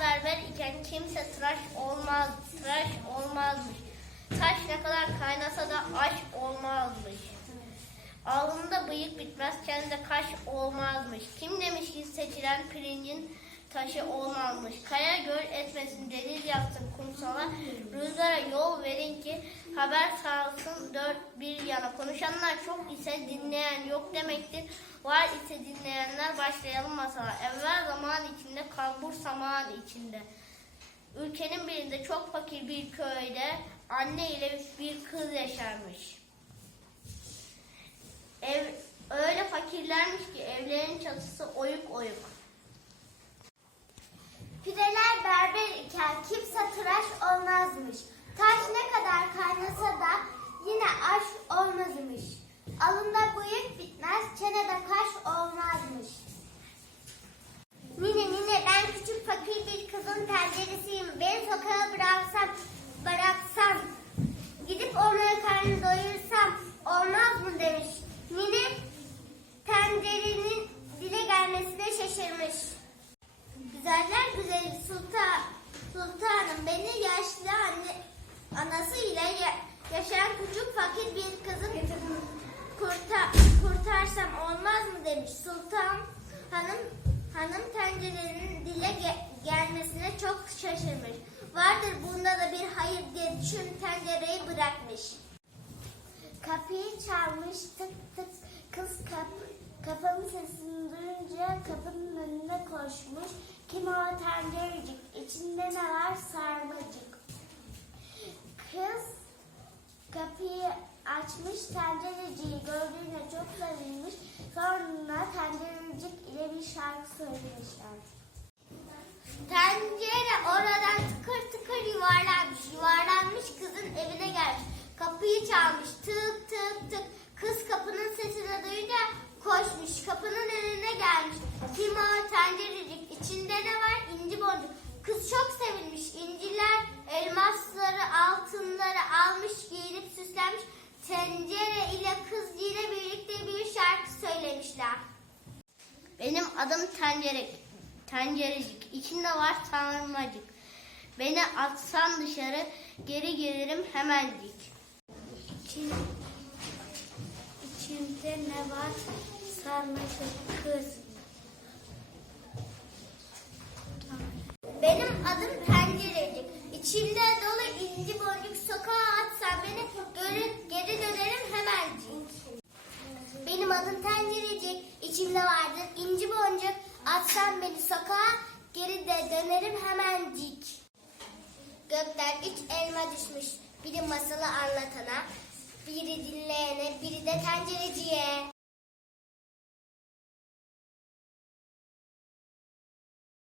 Berber iken kimse tıraş olmaz, tıraş olmazmış. Taş ne kadar kaynasa da aşk olmazmış. Alnında bıyık bitmez, kendinde kaş olmazmış. Kim demiş ki seçilen pirincin taşı olmazmış. Kaya göl etmesin, deniz yapsın kumsala. Rüzgara yol verin ki haber salsın dört bir yana. Konuşanlar çok ise dinleyen yok demektir. Var ise dinleyenler başlayalım masala. Evvel zaman içinde, kalbur saman içinde. Ülkenin birinde çok fakir bir köyde anne ile bir kız yaşarmış. Ev öyle fakirlermiş ki evlerin çatısı oyuk oyuk. İken kimse tıraş olmazmış. Taş ne kadar kaynasa da yine aş olmazmış. Alında bıyık bitmez, çenede kaş olmazmış. Nine nine ben küçük fakir bir kızın tenceresiyim. Beni sokağa bıraksam, bıraksam, gidip onlara karnını doyursam olmaz mı demiş. Nine tencerenin dile gelmesine şaşırmış. Güzeller güzeli sultan, sultanım beni yaşlı anne, anasıyla ya, yaşayan küçük fakir bir kızın kurtar, kurtarsam olmaz mı demiş sultan hanım hanım tencerenin dile ge- gelmesine çok şaşırmış. Vardır bunda da bir hayır diye düşünüp tencereyi bırakmış. Kapıyı çalmış tık tık kız kap, kapının sesini duyunca kapının önüne koşmuş. Kim o tencerecik içinde ne var sarmacık. Kız kapıyı açmış tencereciyi gördüğüne çok sevinmiş. Sonra tencerecik ile bir şarkı söylemişler. Tencere oradan tıkır tıkır yuvarlanmış. Yuvarlanmış kızın evine gelmiş. Kapıyı çalmış tık. Kız kapının sesini duyunca koşmuş. Kapının önüne gelmiş. Kim o tencerecik içinde ne var? İnci boncuk. Kız çok sevinmiş. İnciler, elmasları, altınları almış, giyinip süslenmiş. Tencere ile kız yine birlikte bir şarkı söylemişler. Benim adım tencere, tencerecik. İçinde var sarmacık. Beni atsan dışarı geri gelirim hemencik. İçin, içinde ne var? Sarmaşık kız. Benim adım Pencerecik. İçinde dolu inci boncuk sokağa atsan beni görür geri dönerim hemencik. Benim adım Tencerecik. İçimde vardır inci boncuk. Atsan beni sokağa geri de dönerim hemencik. Gökten üç elma düşmüş. Biri masalı anlatana, biri dinleyene, biri de tencereciye.